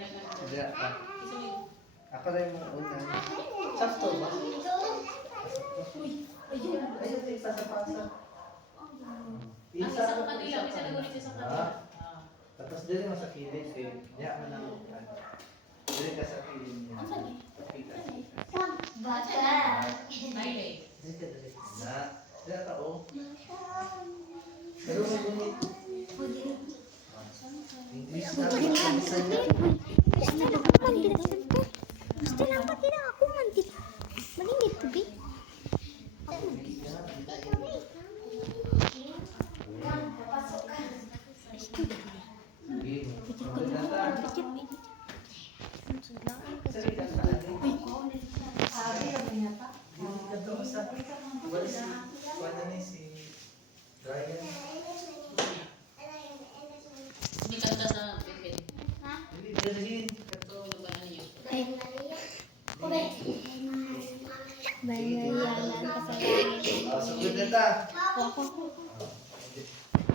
Hindi, ako rin mong una. Sakto ba? Ayun, isa sa pasa. Isa sa kanila, isa na gulit sa kanila. Tapos dili mo sa kilid, diya mo lang. Dili ka sa kilid niya. Bata. Dili ka dili. Na, diya ka o. Pero magunit. English na. Gusto lang pati na ako mandit. Malingit to be. Hindi kanta sa Pipin. Banyayanan pa sa langit. Sugod na ta.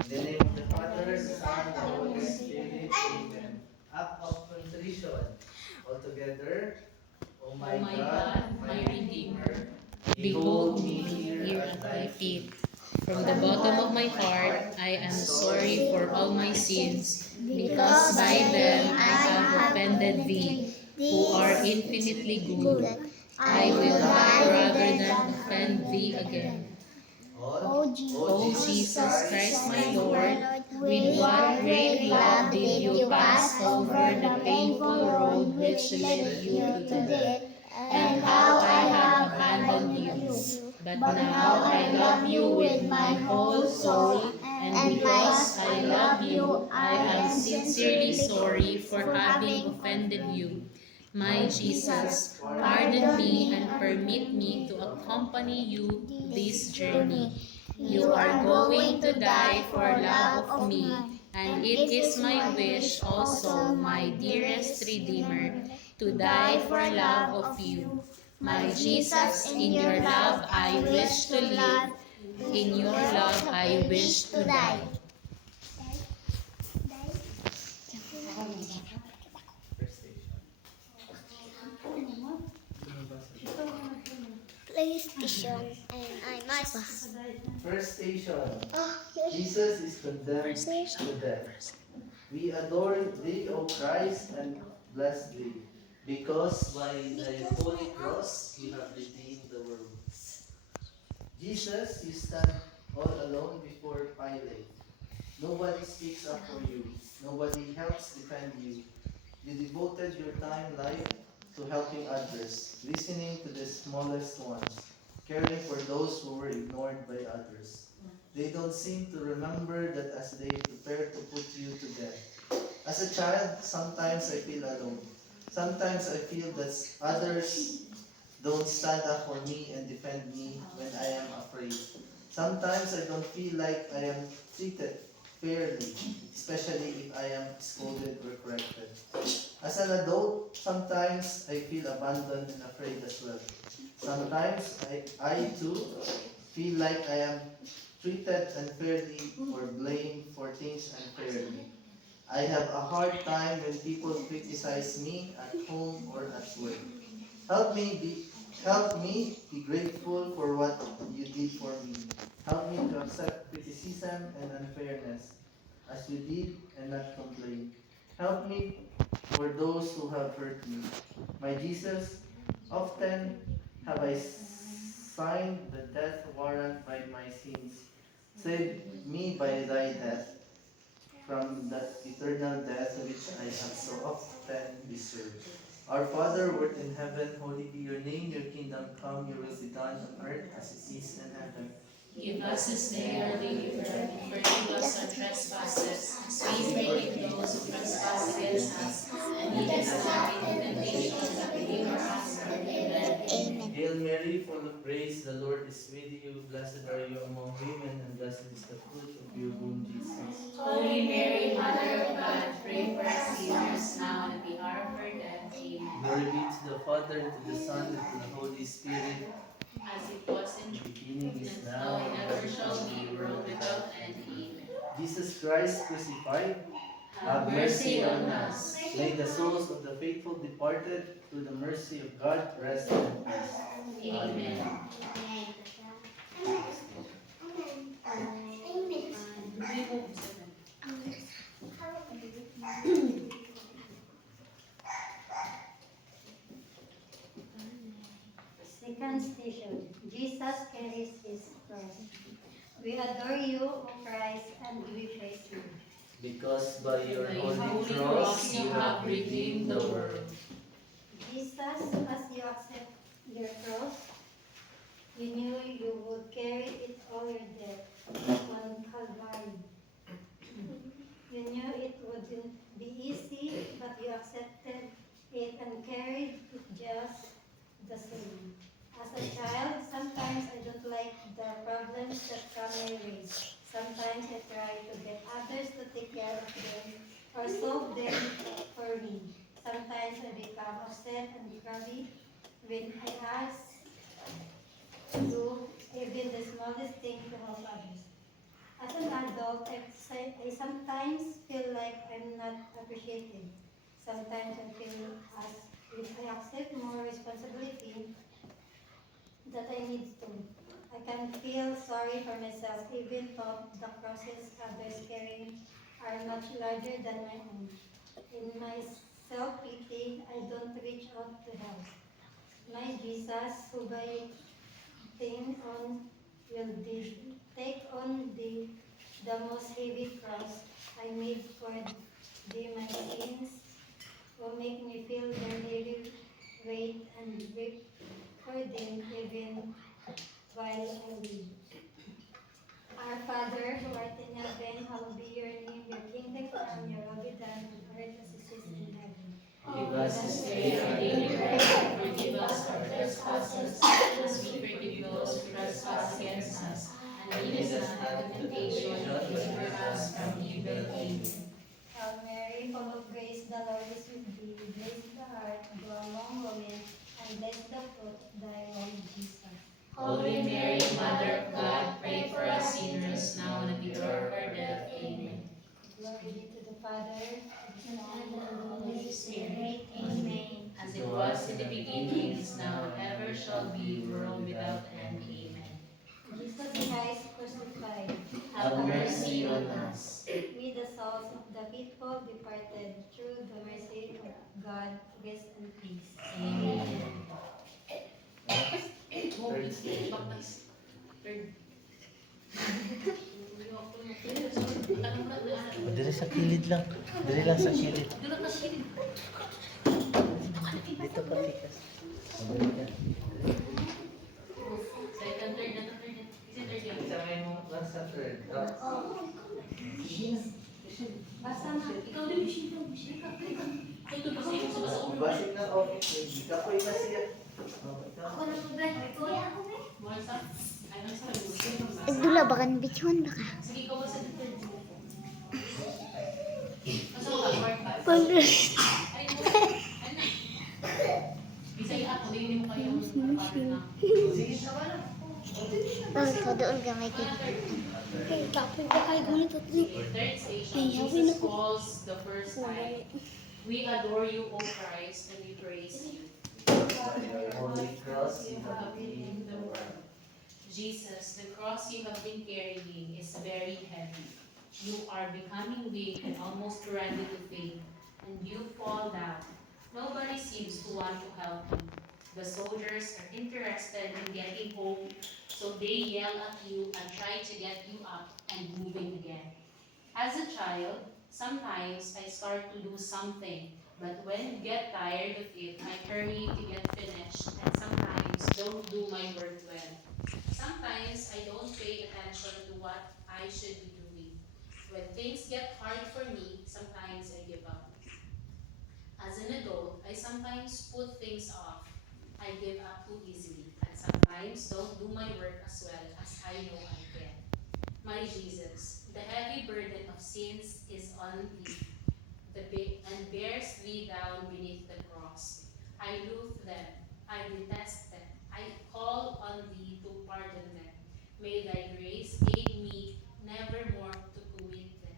In the name of the Father, Son, and Holy Spirit, Amen. Act of contrition. All together, O my God, my Redeemer, Behold me here at thy feet. From the bottom of my heart, I am sorry for all my sins, because by them I have offended thee, who are infinitely good. I will die rather than offend thee again. O O Jesus Christ my Lord, with what great love did you pass over the painful road which led you to death, and how I have abandoned you. But now I love you with my whole soul, and because I love you, I am sincerely sorry for having offended you. My Jesus, pardon me and permit me to accompany you this journey. You are going to die for love of me, and it is my wish also, my dearest Redeemer, to die for love of you. My Jesus, in your love I wish to live, in your love I wish to die. First station. PlayStation and I must. First station. Jesus is condemned to death. We adore thee, O Christ, and bless thee, because by thy holy cross you have redeemed the world. Jesus, you stand all alone before Pilate. Nobody speaks up for you. Nobody helps defend you. You devoted your time life to helping others, listening to the smallest ones, caring for those who were ignored by others. They don't seem to remember that as they prepare to put you to death. As a child, sometimes I feel alone. Sometimes I feel that others don't stand up for me and defend me when I am afraid. Sometimes I don't feel like I am treated fairly, especially if I am scolded or corrected. As an adult, sometimes I feel abandoned and afraid as well. Sometimes I too feel like I am treated unfairly or blamed for things unfairly. I have a hard time when people criticize me at home or at work. Help me be Help me be grateful for what you did for me. Help me to accept criticism and unfairness as you did and not complain. Help me for those who have hurt me. My Jesus, often have I signed the death warrant by my sins. Save me by thy death from that eternal death which I have so often deserved. Our Father, who art in heaven, holy be your name. Your kingdom come, your will be done on earth as it is in heaven. Give us this day our daily bread, and forgive us our trespasses, as we forgive those who trespass against us, and lead us not into temptation, but deliver us from evil. Amen. Hail Mary, full of grace, the Lord is with you. Blessed are you among women, and blessed is the fruit of your womb, Jesus. Holy Mary, Mother of God, pray for us sinners now and at the hour of our death. Amen. Glory be to the Father, and to the Son, and to the Holy Spirit. As it was in The beginning is and now now, and ever shall be, world without end. Amen. Jesus Christ crucified, Have mercy on us. May the souls of the faithful departed, through the mercy of God, rest in peace. Amen. Second station, Jesus carries his cross. We adore you, O Christ, and we praise you. Because by your By holy holy cross cross you have redeemed the world. Jesus, as you accept your cross, you knew you would carry it all your death on Calvary. You knew it wouldn't be easy, but you accepted it and carried it just the same. As a child, sometimes I don't like the problems that come my way. Sometimes I try to get others to take care of them or solve them for me. Sometimes I become upset and crabby when I ask to do even the smallest thing to help others. As an adult, I sometimes feel like I'm not appreciated. Sometimes I feel as if I accept more responsibility that I need to. I can feel sorry for myself, even though the crosses others carrying are much larger than my own. In my self-pity, I don't reach out to help. My Jesus, who by thing on will take on the most heavy cross I made for my sins, will make me feel their heavy weight and weep for them even while I live. Our Father, who art in heaven, hallowed be your name. Your kingdom come, your will be done on earth as it is in heaven. Give us this day our daily bread, and forgive us our trespasses, as we forgive those who trespass against us. And lead us not into temptation, but deliver us from evil. Amen. Hail Mary, full of grace, the Lord is with thee. Blessed the heart of among women, and blessed the fruit of thy womb, Jesus. Holy Mary, Mother of God, pray for us sinners now and at the hour of our death. Amen. Glory be to the Father, to the Son, and to the Holy Holy Spirit. Spirit. Amen. As it was in the beginning, is now, and ever shall be, world without end. Amen. Jesus Christ crucified, Have mercy on us. we the souls of the faithful departed, through the mercy of God, rest in peace. Amen. Third station. Diri sa kilid lang. Diri lang sa kilid. Dito ka, Tikas. Second, third, na to, third. Isa third yun. Isang mo lang sa third. Basta na. Ikaw din, Michelle. Michelle, ka. Ito ba sa'yo sa basa ulo? Basig na office ni Gika ko na siya. Ako na po ba? Marsa? Ay, Marsa, Nagdula ba kan bichuan ba ka? sige, ikaw ba sa third? Asa ka, Mark? Pag Ay, mo. Ay, na. Isa yung ako, hindi mo kayo na. Sige, sama na. so doon ka may Ano, third? Hey, kapoy ba kayo ganito? Third station, Jesus calls the first time. We adore you, O Christ, and we praise you. By your holy cross, you have Have been in the world. Jesus, the cross you have been carrying is very heavy. You are becoming weak and almost ready to faint, and you fall down. Nobody seems to want to help you. The soldiers are interested in getting home, so they yell at you and try to get you up and moving again. As a child, sometimes I start to do something, but when I get tired of it, I hurry to get finished and sometimes don't do my work well. Sometimes I don't pay attention to what I should be doing. When things get hard for me, sometimes I give up. As an adult, I sometimes put things off. I give up too easily and sometimes don't do my work as well as I know I can. My Jesus, the heavy burden of sins is on thee, and bears thee down beneath the cross. I loathe them, I detest them, I call on thee to pardon them. May thy grace aid me never more to commit them.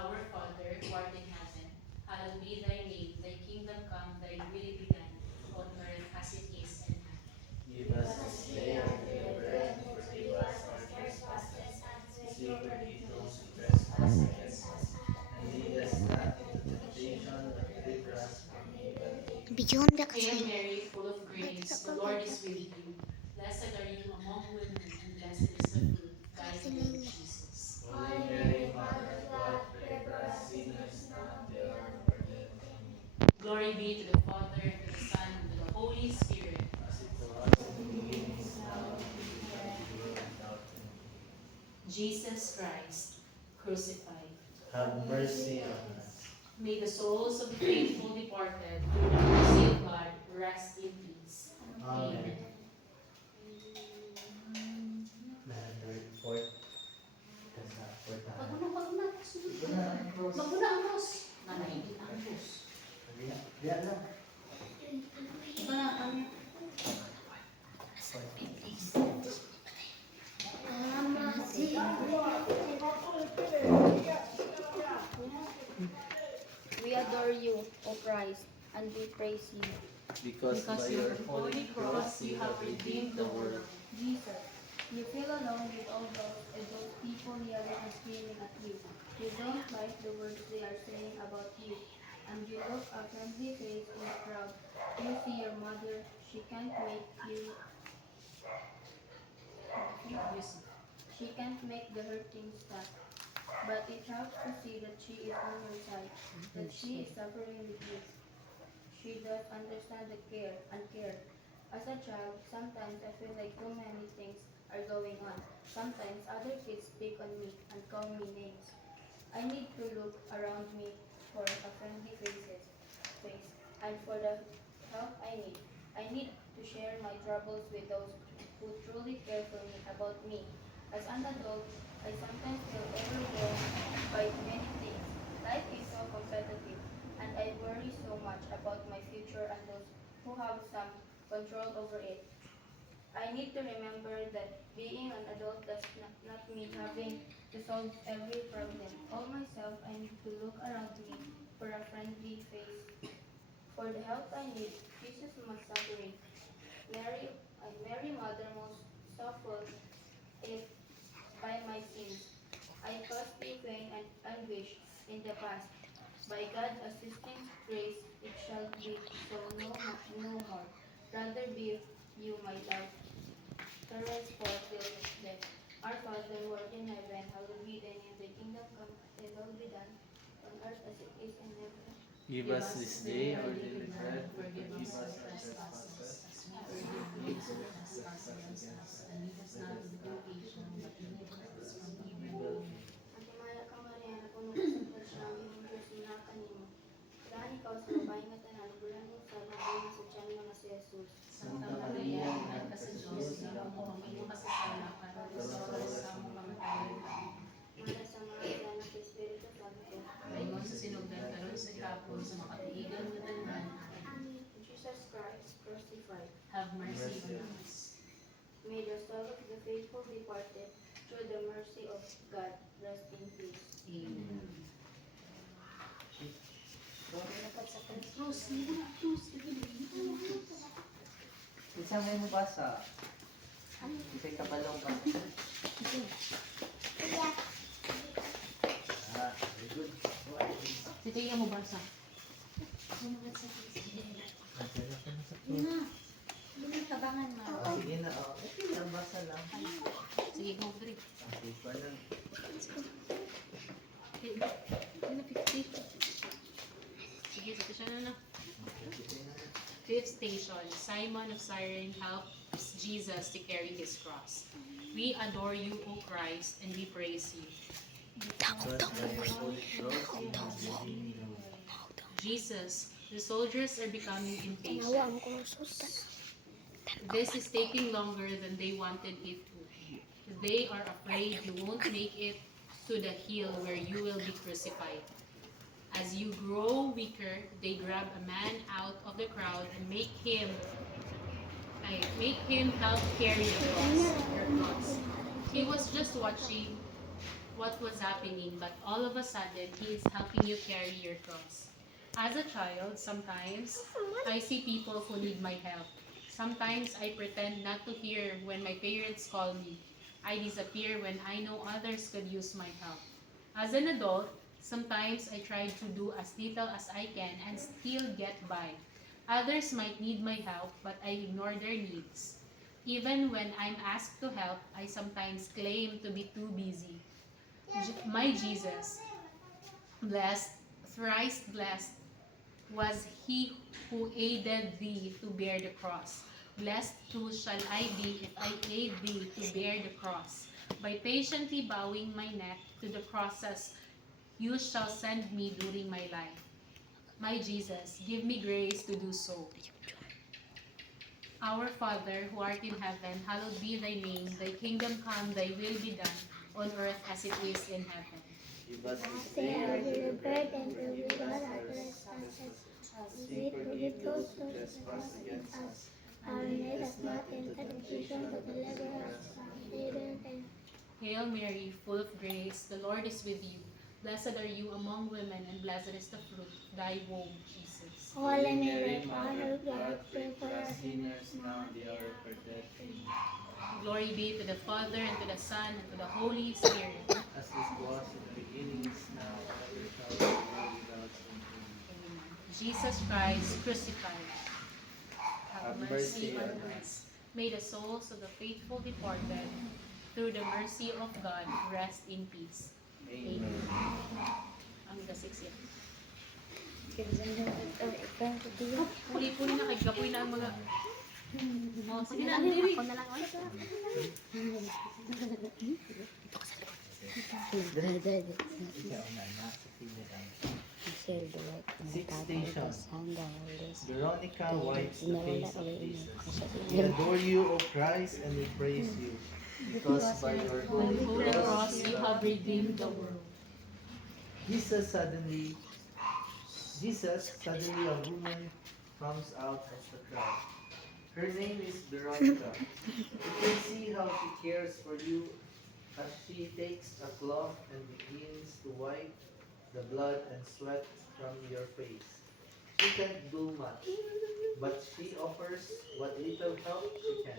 Our Father, who art in heaven, hallowed be thy name. Thy kingdom come, thy will be done, on earth as it is in heaven. Give us this day our daily bread, and forgive us our trespasses, as we forgive those who trespass against us. And lead us not into temptation, but deliver us from evil. Beyond the Hail kasi. Mary, full of grace, the Lord is with you. Blessed are you among women, and blessed is the fruit of thy womb, Jesus. Holy Mary, Mother of God, pray for us sinners now and at the hour of our death. Amen. Glory be to the Father, and to the Son, and to the Holy Spirit. As it was in the beginning, is now, and will be forever, without end. Jesus Christ, crucified. Have mercy on us. May the souls of the faithful departed, through the mercy of God, rest in peace. Amen. Madam report. Pag una, sunod ka na. Mag-una ang cross. Nanay, hindi ang cross. Diyan lang. Iba na, kami. We adore you, O Christ, and we praise you. Because by Because your your holy cross you have redeemed the world. Jesus, you feel alone with all those people yelling and screaming at you. You don't like the words they are saying about you, and you look a friendly face in the crowd. You see your mother, she can't make you, she can't make the hurting stop. But it helps to see that she is on your side, that she is suffering with you. She does understand the care and care. As a child, sometimes I feel like too many things are going on. Sometimes other kids speak on me and call me names. I need to look around me for a friendly face, and for the help I need. I need to share my troubles with those who truly care for me, about me. As an adult, I sometimes feel overwhelmed by many things. Life is so competitive, and I worry so much about my future and those who have some control over it. I need to remember that being an adult does not mean having to solve every problem. All myself, I need to look around me for a friendly face. For the help I need, Jesus must suffering. Mary Mother most suffered if by my sins. I caused you pain and anguish in the past. By God's assisting grace, it shall be so no more. Rather be you my love, henceforth till death. Our Father who art in heaven, hallowed be thy name. Thy kingdom come, thy will be done, on earth as it is in heaven. Give us this day our daily bread. Forgive Forgive us us our our trespasses, trespasses. as we forgive those who trespass against us. And lead us not into temptation, but deliver us from evil. Amen. Ate Maya ka Maria, napuno ka sa grasya, ang iyong Diyos minaka nimo. Kailangan ikaw sa babae nga tanan, bulan mo sa babae nga sa tiyan mo nga si Jesus. Santa Maria, Ina ka sa Diyos, ikaw mo ang iyong kasasala, para sa oras sa among kamatayan. Mara sa mga kailangan sa Espiritu Santo. Ayon sa sinugdan karon sa hapon sa makatiigan nga tanan. Jesus Christ, crucified. Have mercy on us. May the soul of the faithful departed, through the mercy of God, rest in peace. Amen. Isang may mabasa. Isa'y kabalong ka. Ah, very good. Dito yung mabasa. Kabangan mo. Ah, sige na. Oh. Okay, lang basa lang. Sige, go, Dre. Okay, pa lang. Okay, na 50. Sige, dito siya na. Fifth station, Simon of Cyrene helps Jesus to carry his cross. We adore you, O Christ, and we praise you. Because by your holy cross, you have redeemed the world. Jesus, the soldiers are becoming impatient. Nawaan ko ng sultan. This is taking longer than they wanted it to. They are afraid you won't make it to the hill where you will be crucified. As you grow weaker, they grab a man out of the crowd and make him help carry the cross. He was just what was happening, but all of a sudden, He is helping you carry your cross. As a child, sometimes I see people who need my help. Sometimes I pretend not to hear when my parents call me. I disappear when I know others could use my help. As an adult, sometimes I try to do as little as I can and still get by. Others might need my help, but I ignore their needs. Even when I'm asked to help, I sometimes claim to be too busy. My Jesus, blessed, thrice blessed, was he who aided thee to bear the cross. Blessed too shall I be if I aid thee to bear the cross. By patiently bowing my neck to the crosses you shall send me during my life. My Jesus, give me grace to do so. Our Father, who art in heaven, hallowed be thy name. Thy kingdom come, thy will be done, on earth as it is in heaven. Give us this Say day our our daily daily bread bread, and and forgive forgive us us our our trespasses, trespasses, as as we we forgive forgive those those who who trespass trespass against against us. us. And And lead lead us us not not into into temptation, temptation, but but deliver deliver us us from from evil. evil. Amen. Hail Mary, full of grace, the Lord is with you. Blessed are you among women, and blessed is the fruit of thy womb, Jesus. Holy Mary, Mother of God, pray for us sinners now and the hour of our death. Amen. Glory be to the Father, and to the Son, and to the Holy Spirit. As it was in the beginning, is now, and ever shall be, world without end. Amen. Amen. Jesus Christ crucified. Have Have mercy mercy on on us. May the souls of the faithful departed, through the mercy of God, rest in peace. Amen. Ang gasix yan. Ikaw, Diyo. Puli-puli na, kay gapoy na ang mga... Oh, sige na, Ako dili. na lang. Oy. Sixth station. Veronica wipes the face of Jesus. We adore you, O Christ, and we praise you, because by your holy Holy cross Cross, you have redeemed the world. Jesus suddenly, a woman comes out of the crowd. Her name is Veronica. You can see how she cares for you as she takes a cloth and begins to wipe the blood and sweat from your face. She can't do much, but she offers what little help she can.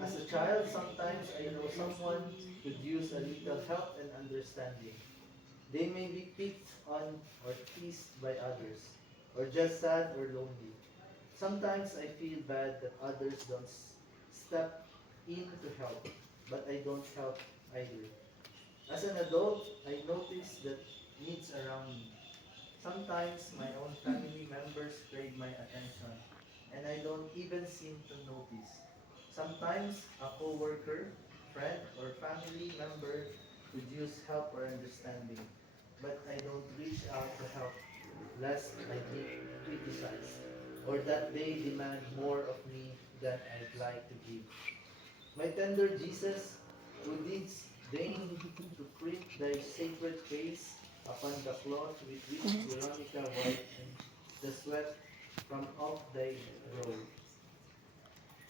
As a child, sometimes I know someone could use a little help and understanding. They may be picked on or teased by others, or just sad or lonely. Sometimes I feel bad that others don't step in to help, but I don't help either. As an adult, I notice that needs around me. Sometimes my own family members crave my attention, and I don't even seem to notice. Sometimes a co-worker, friend, or family member could use help or understanding, but I don't reach out to help, lest I be criticized, or that they demand more of me than I'd like to give. My tender Jesus, who didst deign to print thy sacred face upon the cloth with which Veronica wiped and the sweat from off thy robe.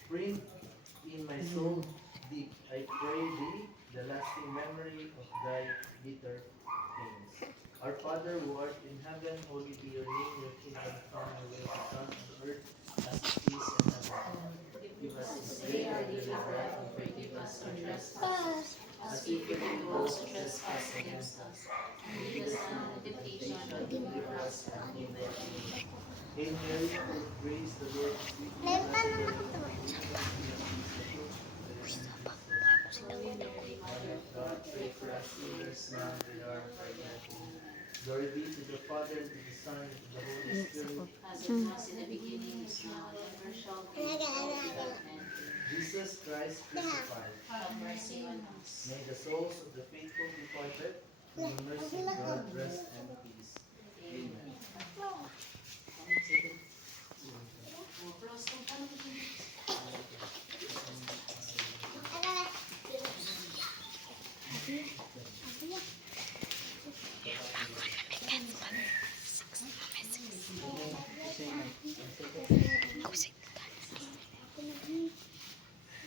Print in my soul deep, I pray thee, the lasting memory of thy bitter pains. Our Father who art in heaven, holy be your name, your kingdom come, your will be done on earth as it is in heaven. Give us this day our daily bread, and forgive us our trespasses, as we forgive those who trespass against us. And lead us not into temptation, but deliver us from evil. Amen. Hail Mary, full of grace, the Lord is with you. Blessed are you among women, and blessed is the fruit of thy womb, Jesus. Holy Mary, Mother of God, pray for us sinners now and at the hour of our death. Amen. Glory be to the Father, and to the Son, and to the Holy Spirit. As it was in the beginning, is now, and ever shall be, world without end. Jesus Christ crucified. Have mercy on us. May the souls of the faithful departed, through the mercy of God, rest in peace. Amen.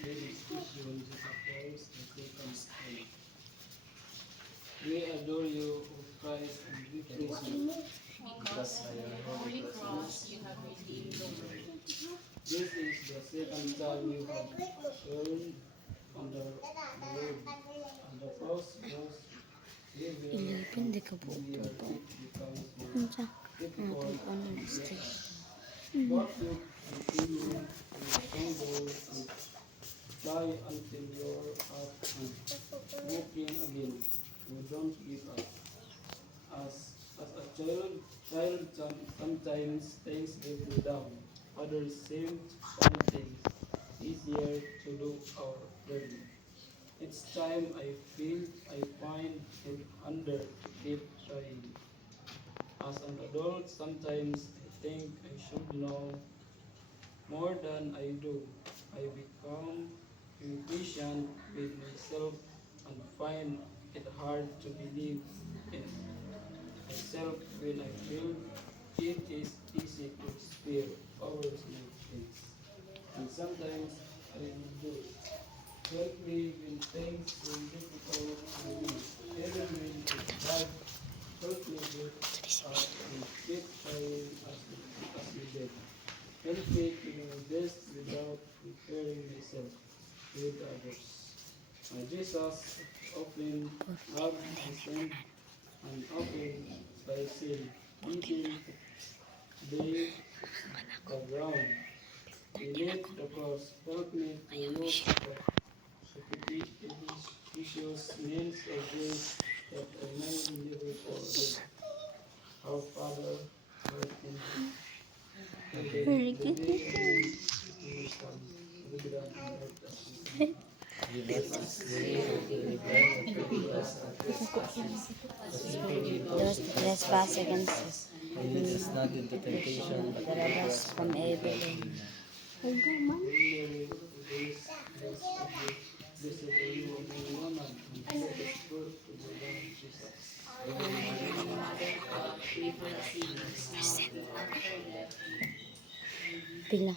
Ladies, push the religious applause and click on screen. cross ngayon. Holy Cross, you have redeemed the world. This is the second time you have turned on the road. And the first was heavier, Ilipin, di ka po heavier, ito. it becomes more Ano sa? difficult. Ano na stay? But you continue to stumble and fly until you're up and walking again. You don't give up. As a child sometimes things get you down. Others seem to find things easier to do or learn. Each time I find it harder to keep trying. As an adult, sometimes I think I should know more than I do. I become impatient with myself and find it hard to believe in myself when I feel it is easy to spare hours my things. And sometimes I do. Help me when things seem difficult for me. Even when it's hard, help me get up and keep trying as we did. Help me to do my best without comparing myself with others. My Jesus often have descend and often by sin, beating they the ground. Beneath the cross, help me to look at the precious means of grace that I may never forget. Our Father, who art in heaven, hallowed be thy name. Thy come, thy will be done on earth as it is in heaven. Give us this day our daily bread, and forgive us our trespasses, as we forgive those who trespass against us. And lead us not into temptation, but deliver us from evil. Amen. Huwag naman. Hail Mary, full of grace, blessed are you. Blessed are you among women, and blessed is the fruit of your womb, Jesus. Pila.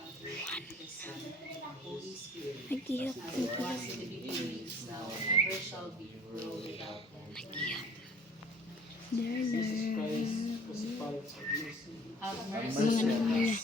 Holy Spirit, Nag-iyak. who was in the beginning, is now, and ever shall be, world without end. Jesus Christ, crucified for mercy. Have Have mercy mercy on on us. us.